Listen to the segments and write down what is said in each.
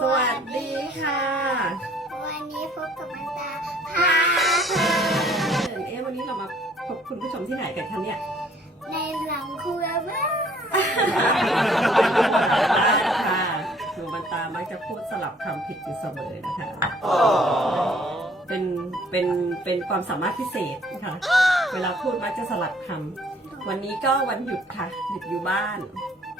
สวัสดีค่ะ วันนี้พบกับมันตาพาเพลินเอ๊ะวันนี้เรามาพบคุณผู้ชมที่ไหนกันคะเนี่ย ในหลังครัวบ้านค่ะหนูมันตามักจะพูดสลับคำผิดอยู่เสมอนะคะ เป็นเป็นเป็นความสามารถพิเศษค่ะเวลาพูดมักจะสลับคำวันนี้ก็วันหยุดค่ะ หยุดอยู่บ้าน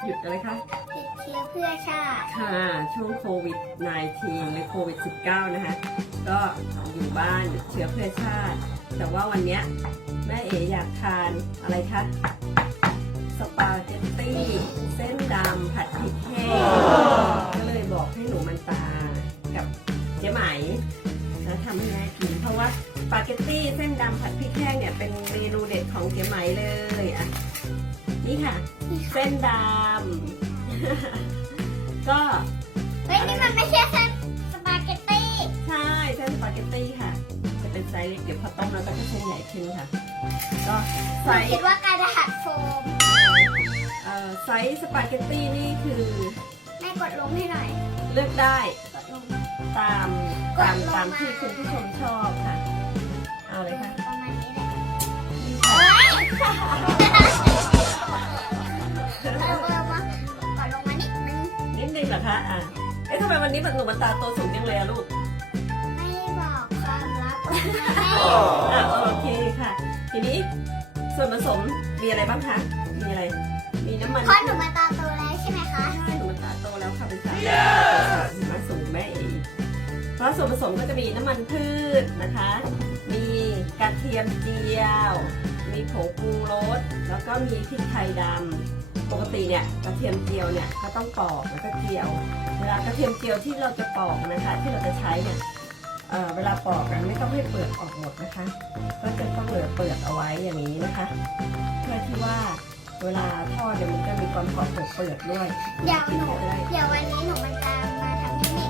หยุดอะไรคะติดเชื้อเพื่อชาติค่ะช่วงโควิด -19 หรือโควิด -19 นะคะ ก็อยู่บ้านหยุดเชื้อเพื่อชาติ แต่ว่าวันเนี้ยแม่เอ๋อยากทานอะไรคะสปาเกตตี้เส้นดำผัดพริกแห้งก็เลยบอกให้หนูมันตากับเจ๊ไหมแล้วทำให้แม่กินเพราะว่าสปาเกตตี้เส้นดำผัดพริกแห้งเนี่ยเป็นเมนูเด็ดของเจ๊ไหมเลยอะ นี่ค่ะ เส้นดำก็เฮ้ยนี่มันไม่ใช่เส้นสปาเกตตี้ใช่เส้นสปาเกตตี้ค่ะ จะเป็นไซส์เล็กเดี๋ยวพอต้มแล้วก็จะเส้นใหญ่ขึ้นค่ะ ก็ไซหนูส์คิดว่ากระดาษโฟมเอ่อไซส์สปาเกตตี้นี่คือแม่กดลงให้หน่อย เลือกได้กดลงตามกดตามลงตามมาที่คุณผู้ชมชอบค่ะ เอาเลยค่ะประมาณนี้แหละนี่ เฮ้ค่ะยเออเออมากดลงมานิดนึงนิดนึงเหรอคะอะเอ๊ะทำไมวันนี้หนูมันตาโตสูงจังเลยอะลูกไม่บอกความลับแม่อะโอเคค่ะ ทีนี้ส่วนผสมมีอะไรบ้างคะมีอะไร มีน้ำมันเพราะหนูมาตาโตแล้วใช่ไหมคะใช่หนูมันตาโตแล้วค่ะเป็นสาวมาสูงแม่เองเพราะส่วนผสมก็จะมีน้ำมันพืชนะคะ มีกระเทียมเจียว มีผงปรุงรสแล้วก็มีพริกไทยดำ ปกติเนี่ยกระเทียมเจียวเนี่ยก็ต้องปอกแล้วก็เจียว เวลากระเทียมเจียวที่เราจะปอกนะคะที่เราจะใช้เนี่ยเอ่อเวลาปอกกันไม่ต้องให้เปลือกออกหมดนะคะ ก็จะต้องเหลือเปลือกเอาไว้อย่างนี้นะคะ เพื่อที่ว่าเวลาทอดเนี่ยมันจะมีความกรอบของเปลือกด้วยเดี๋ยวหนูเดี๋ยววันนี้หนูมันตามมาทำให้แม่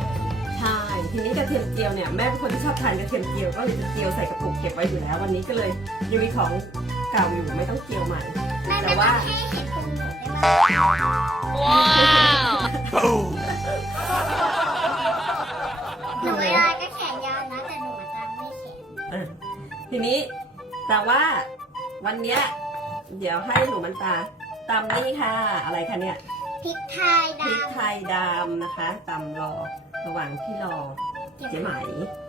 ใช่ทีนี้กระเทียมเจียวเนี่ยแม่เป็นคนที่ชอบทานกระเทียมเจียวก็เลยจะเจียวใส่กระปุกเก็บไว้อยู่แล้ว วันนี้ก็เลยยังมีของเก่าอยู่ไม่ต้องเจียวใหม่แม่แต่ไม่ต้ว่าองให้เห็นคุณหนูได้ไหมหนูเวลาก็แขนยาวนะแต่หนูมาตามไม่แขนอะทีนี้แต่ว่าวันเนี้ยเดี๋ยวให้หนูมันตาตำนี่ค่ะ อะไรคะเนี่ยพริกไทยพริกดำไทยดำนะคะตำรอระหว่างที่รอเจ๊ไหม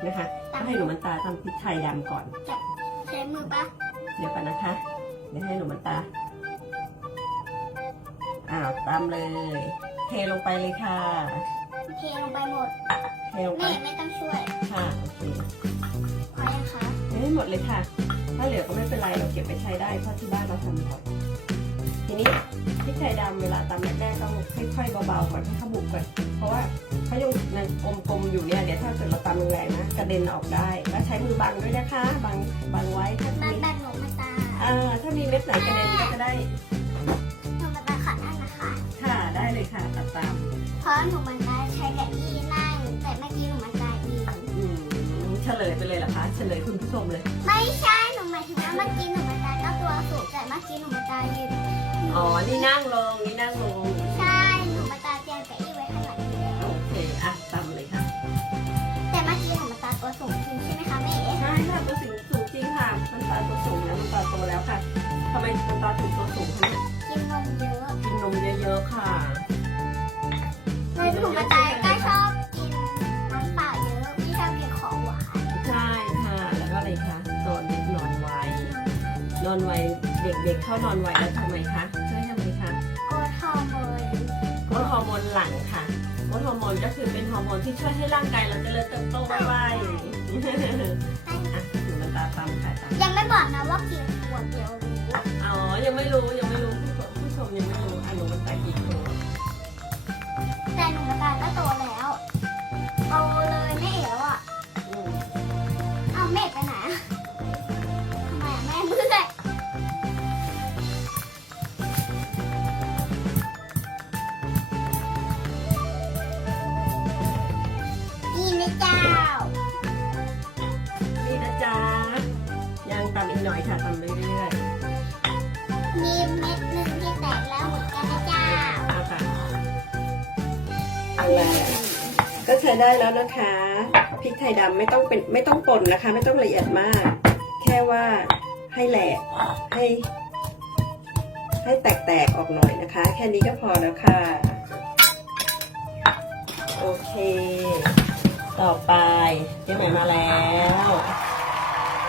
นะคะก็ให้หนูมันตาตำพริกไทยดำก่อน ใช้มือปะเดี๋ยวกันนะคะ เดี๋ยวให้หนูมันตา อ้าวตามเลย เทลงไปเลยค่ะ เทลงไปหมด เทลงไปแม่ไม่ต้องช่วยค่ะโอเคพอยังคะเทให้หมดเลยค่ะ ถ้าเหลือก็ไม่เป็นไรเราเก็บไปใช้ได้เพราะที่บ้านเราทำก่อนทีนี้พริกไทยดำเวลาตำแรกๆต้องค่อยๆเบาๆก่อนให้เขาบุกก่อนเพราะว่าเขายังยังกลมๆอยู่เนี่ยเดี๋ยวถ้าเกิดเราตำแรงๆนะกระเด็นออกได้แล้วใช้มือบังด้วยนะคะบังบังไว้ถ้าบ้านมีบ้านหนูมาตาอ่าถ้ามีเม็ดไหนกระเด็นก็จะได้ ค่ะตัดตามเพราะหนูมันตาใช้เก้าอี้นั่งแต่เมื่อกี้หนูมันตายืนอืมเฉลยไปเลยเหรอคะ เฉลยคุณผู้ชมเลย ไม่ใช่หนูหมายถึงว่าเมื่อกี้หนูมันตาก็ตัวสูงแต่เมื่อกี้หนูมันตายืนอ๋อ นี่นั่งลง นี่นั่งลง ใช่หนูมันตาเตรียมเก้าอี้ไว้ข้างหลังอยู่แล้วโอเค อะตามเลยค่ะ แต่เมื่อกี้หนูมันตาตัวสูงจริงใช่ไหมคะแม่ใช่ค่ะตัวสูงสูงจริงค่ะมันตาตัวสูงแล้วมันตาโตแล้วค่ะทำไมมันตาถึงตัวสูงคะเนี่ยกินนมเยอะกินนมเยอะๆค่ะ เลยหนูมันตาก็ชอบกินน้ำเปล่าเยอะไม่ชอบกินของหวานใช่ค่ะ แล้วก็อะไรคะนอนนอนไวนอนไวเด็กๆเข้านอนไวแล้วทำไมคะช่วยทำไมคะโกรทฮอร์โมนโกรทฮอร์โมนหลั่งค่ะโกรทฮอร์โมนก็คือเป็นฮอร์โมนที่ช่วยให้ร่างกายเราเจริญเติบโตไวๆอะหนูมันตาตามค่ะตาม ยังไม่บอกนะว่ากี่ขวบเดียวรู้อ๋อ ยังไม่รู้ ยังไม่รู้ ผู้ชมผู้ชมยังไม่รู้อะหนูมันตากี่ขวบ แต่หนูมันตาก็โตแล้ว แล้วเหมือนกันนะเจ้าๆอะค่ะอะไรอะก็ก็ใช้ได้แล้วนะคะพริกไทยดำไม่ต้องเป็นไม่ต้องป่นนะคะ ไม่ต้องละเอียดมาก แค่ว่าให้แหลกให้ ให้แตกๆออกหน่อยนะคะ แค่นี้ก็พอแล้วค่ะ โอเค ต่อไปเจ๊ใหม่มาแล้ว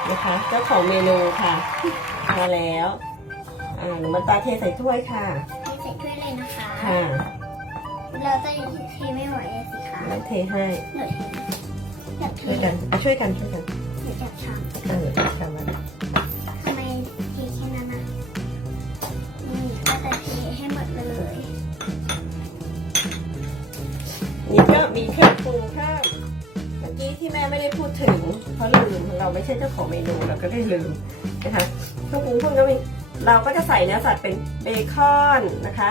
นะคะเจ้าของเมนูค่ะ มาแล้วอ่าหนูมันตาเทใส่ถ้วยค่ะให้ใส่ถ้วยเลยนะคะ ค่ะ เราจะเทไม่ไหวเลยสิคะ แล้วเทให้หนูเทอยากเทช่วยกันอะช่วยกันช่วยกันหนูอยากทเออทำมาำทำไมเทแค่นั้นนะนี่ก็จะเทให้หมดเลยนี่ก็มีเครื่องปรุงค่ะเมื่อกี้ที่แม่ไม่ได้พูดถึงเพราะลืมเราไม่ใช่เจ้าของเมนูเราก็ได้ลืมนะคะเครื่องปรุงพวกนี้มีเราก็จะใส่เนื้อสัตว์เป็นเบคอนนะคะ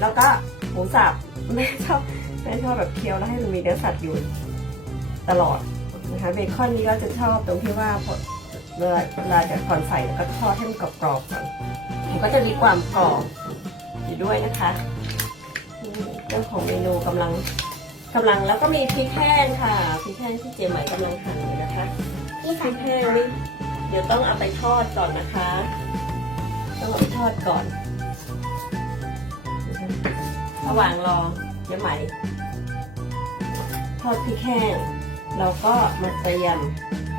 แล้วก็หมูสับแม่ชอบ แม่ชอบแบบเคี้ยวแล้วให้มันมีเนื้อสัตว์อยู่ตลอดนะคะเบคอนนี้ก็จะชอบตรงที่ว่าพอเวลาเวลาจะก่อนใส่ก็ทอดให้มันกรอบๆก่อนมันก็จะมีความกรอบอยู่ด้วยนะคะเรื่องของเมนูกำลังกำลังแล้วก็มีพริกแห้งค่ะพริกแห้งที่เจใหม่กำลังหั่นอยู่นะคะพริกแห้งนี่เดี๋ยวต้องเอาไปทอดก่อนนะคะต้องเอาไปทอดก่อนระหว่างรอเจ๊ไหม อดพริกแห้งเราก็มาเตรียม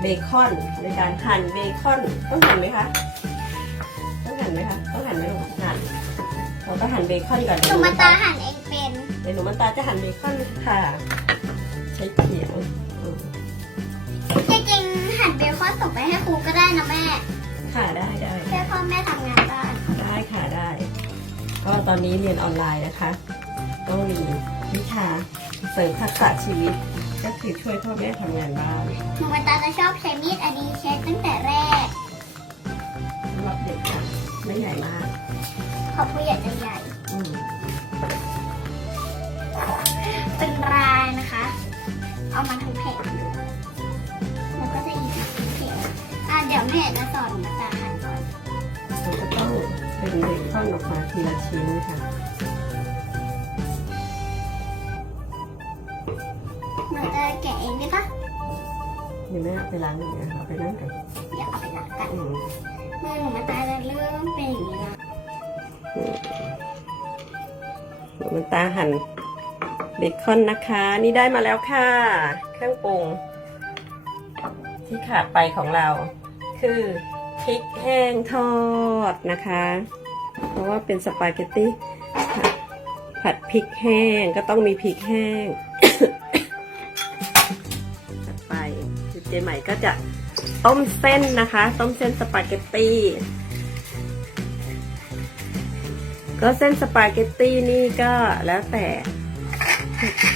เบคอนในการหั่นเบคอนต้องหั่นไหมคะต้องหั่นไหมคะต้องหั่นไหมลูกหั่นเราก็หั่นเบคอนก่อนหนูมาตาหั่นเองเป็นเดี๋ยวหนูมันตาจะหั่นเบคอนค่ะใช้เขียงอืมจริงๆหั่นเบคอนส่งไปให้ครูก็ได้นะแม่ค่ะได้ได้แค่พ่อแม่ทำงานบ้านได้ค่ะได้ก็ตอนนี้เรียนออนไลน์นะคะ ต้องมีวิชา เสริมทักษะชีวิต ก็คือช่วยพ่อแม่ทำงานบ้านหนูมาตาจะชอบใช้มีดอันนี้ใช้ตั้งแต่แรกสำหรับเด็กค่ะไม่ใหญ่มากขอบผู้ใหญ่จะใหญ่ อืมเป็นรายนะคะ เอามาทั้งแผงแล้วก็จะอีกทั้งแผงอะเดี๋ยวแม่จะสอนหนูมาตาหั่นก่อนเราก็ต้องเป็นเบคอนออกมาทีละชิ้นค่ะ เดี๋ยวแม่เอาไปล้างหน่อยนะคะเอาไปนั่งกันเดี๋ยวเอาไปล้างกันอืมมือหนูมาตาจะเริ่มเป็นอย่างนี้ละหนูมันตาหั่นเบคอนนะคะ นี่ได้มาแล้วค่ะ เครื่องปรุง ที่ขาดไปของเรา คือพริกแห้งทอดนะคะ เพราะว่าเป็นสปาเกตตี้ผัดผัดพริกแห้งก็ต้องมีพริกแห้ง เจใหม่ก็จะต้มเส้นนะคะ ต้มเส้นสปาเกตตี้ ก็เส้นสปาเกตตี้นี่ก็แล้วแต่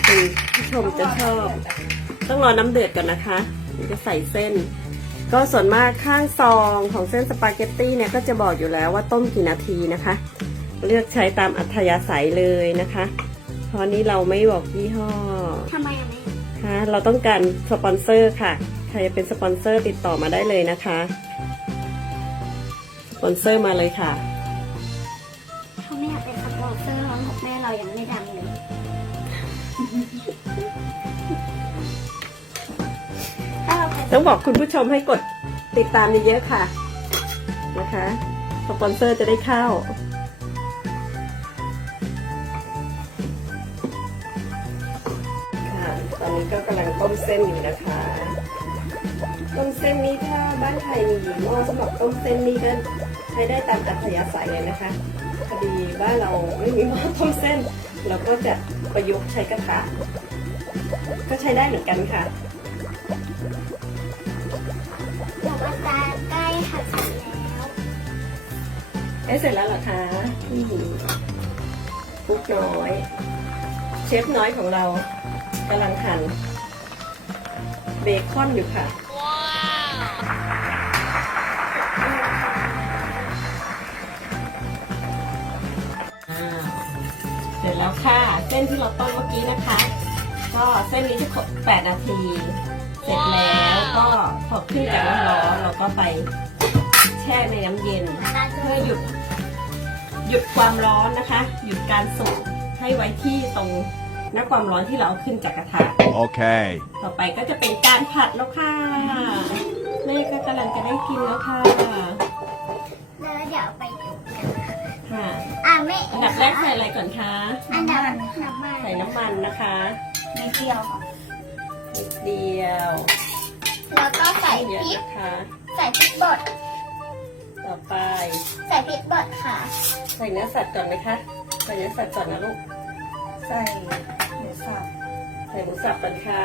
คุณผู้ชมจะชอบ ต้องรอน้ำเดือดก่อนนะคะถึงจะใส่เส้น ก็ส่วนมากข้างซองของเส้นสปาเกตตี้เนี่ยก็จะบอกอยู่แล้วว่าต้มกี่นาทีนะคะ เลือกใช้ตามอัธยาศัยเลยนะคะ เพราะนี้เราไม่บอกยี่ห้อทำไมอะแม่ค่ะเราต้องการสปอนเซอร์ค่ะ ใครจะเป็นสปอนเซอร์ติดต่อมาได้เลยนะคะ สปอนเซอร์มาเลยค่ะเขาไม่อยากเป็นสปอนเซอร์เพราะของแม่เรายังไม่ดังเลยถ้าเราเป็นต้องบอกคุณผู้ชมให้กดติดตามเยอะๆค่ะ นะคะสปอนเซอร์จะได้เข้าค่ะตอนนี้ก็กำลังต้มเส้นอยู่นะคะ ต้มเส้นนี้ถ้าบ้านใครมีหม้อสำหรับต้มเส้นนี้ก็ใช้ได้ตามอัธยาศัยเลยนะคะพอดีบ้านเราไม่มีหม้อต้มเส้น เราก็จะประยุกต์ใช้กระทะก็ใช้ได้เหมือนกันค่ะหนูมาตาใกล้หักเสร็จแล้วเอ๊ะเสร็จแล้วเหรอคะอืมปุ๊กน้อย เชฟน้อยของเรากำลังหั่นเบคอนอยู่ค่ะ แล้วค่ะ เส้นที่เราต้มเมื่อกี้นะคะ ก็เส้นนี้จะครบ8นาที เสร็จแล้วก็พอขึ้นจากน้ำร้อนเราก็ไปแช่ในน้ำเย็น เพื่อหยุด หยุดความร้อนนะคะ หยุดการสุกให้ไว้ที่ตรงณความร้อนที่เราเอาขึ้นจากกระทะ Okay. ต่อไปก็จะเป็นการผัดแล้วค่ะแม่ก็กำลังจะได้กินแล้วค่ะ แล้วเดี๋ยวไปดูกันนะคะ ค่ะอะแม่อันดับแรกใส่อะไรก่อนคะ อันดับน้ำมันใส่น้ำมันนะคะไม่เปรี้ยวค่ะนิดเดียวแล้วก็ใส่ไม่เยพอะริกนะคะ ใส่พริกบดต่อไป ใส่พริกบดค่ะ ใส่เนื้อสัตว์ก่อนไหมคะ ใส่เนื้อสัตว์ก่อนนะลูก ใส่หมูสับใส่หมูสับก่อนค่ะ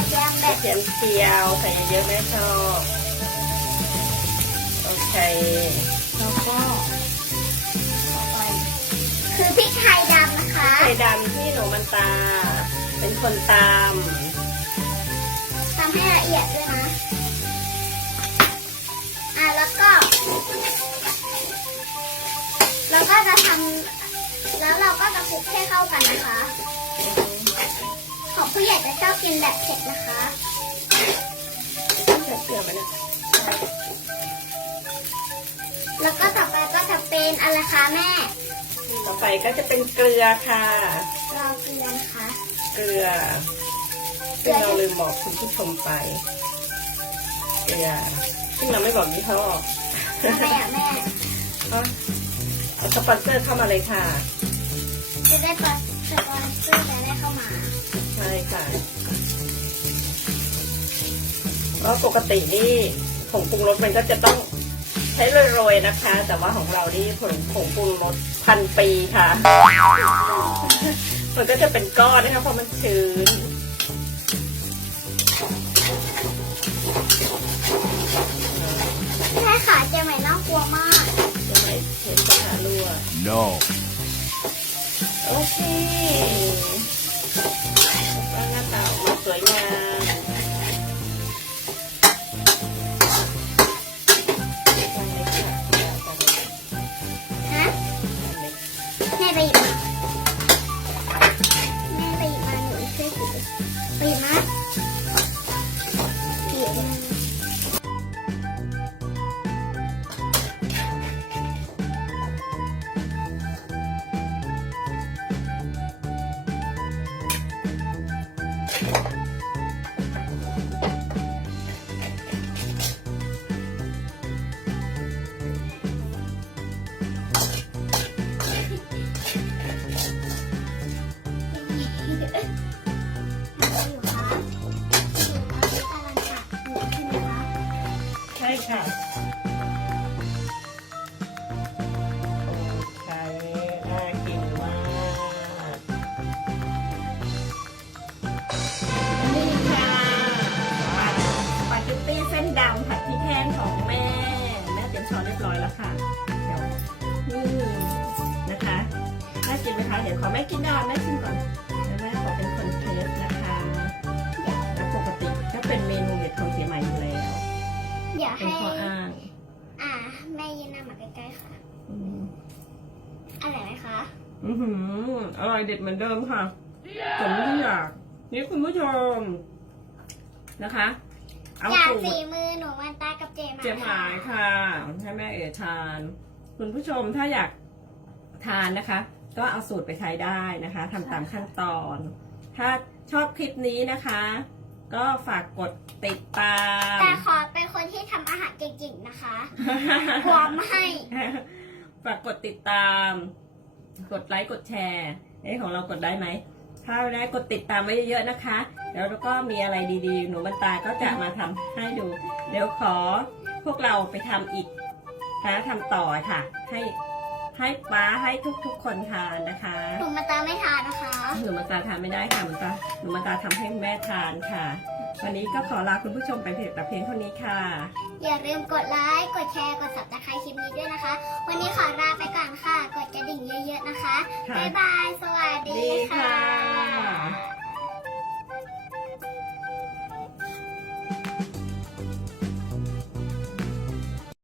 ระเทียมแบกระบเทียมเจียวใส่เยอะๆแม่ชอบโอเคแล้วก็ต่อไปคือพริกไทยดำนะคะ ไข่ดำที่หนูมันตา เป็นคนตามทำให้ละเอียดด้วยนะ อะแล้วก็ แล้วก็จะทำแล้วเราก็จะคลุกให้เข้ากันนะคะ ของผู้ใหญ่จะชอบกินแบบเผ็ดนะคะใส่เกลือไปนะแล้วก็ต่อไปก็จะเป็นอะไรคะแม่ ต่อไปก็จะเป็นเกลือค่ะรอเกลือนะคะ เกลือซึ่งเราลืมบอกคุณผู้ชมไป เกลือซึ่งเราไม่บอกยี่ห้อทำไมอะแม่เอาสปอนเซอร์เข้ามาเลยค่ะ จะได้ปลาสปอนเซอร์จะได้เข้ามา ใช่ค่ะเพราะปกตินี่ผงปรุงรสมันก็จะต้องใช้โรยๆนะคะ แต่ว่าของเรานี่ผงผงปรุงรสพันปีค่ะ มันก็จะเป็นก้อนนะคะเพราะมันชื้นใช่ค่ะเจใหม่น่ากลัวมากจะไม่เห็นปัญหารั่ว No. โอเคแล้วหน้า ตา ขอแม่กินก่อนแม่ชิมก่อนแล้วแม่ขอเป็นคนเทสนะคะแล้วปกติก็เป็นเมนูเด็ดของเสียใหม่อยู่แล้วเดี๋ยวเป็นข้ออ้าง อ่า แม่ยืนหน้ามาใกล้ๆค่ะอืมอร่อยไหมคะอื้อหืออร่อยเด็ดเหมือนเดิมค่ะสมที่อยาก นี่คุณผู้ชมนะคะ เอาอยากสูตฝีร มือหนูมันตากับเจมาเจียมหายค่ะให้แม่เอ๋ทาน คุณผู้ชมถ้าอยากทานนะคะ ก็เอาสูตรไปใช้ได้นะคะทำตามขั้นตอน ถ้าชอบคลิปนี้นะคะ ก็ฝากกดติดตาม แต่ขอเป็นคนที่ทำอาหารเก่งๆนะคะกลัวไม่ฝากกดติดตาม กดไลค์กดแชร์เอ้ของเรากดได้ไหม ถ้าได้กดติดตามไว้เยอะๆนะคะ แล้วก็มีอะไรดีๆ หนูบรรตาก็จะมาทำให้ดู เดี๋ยวขอพวกเราไปทำอีกนะทำต่อค่ะ ให้ ให้ป้าให้ทุกๆคนทานนะคะหนูมันตาไม่ทานนะคะหนูบรรตาทานไม่ได้ค่ะหนูบรรตาหนูบรรตาทำให้แม่ทานค่ะ วันนี้ก็ขอลาคุณผู้ชมไปเพียงแต่เพียงเท่านี้ค่ะ อย่าลืมกดไลค์กดแชร์กด subscribe คลิปนี้ด้วยนะคะ วันนี้ขอลาไปก่อนค่ะ กดกระดิ่งเยอะๆนะคะค่ะบ๊ายบายสวัสดีดีค่ะค่ะ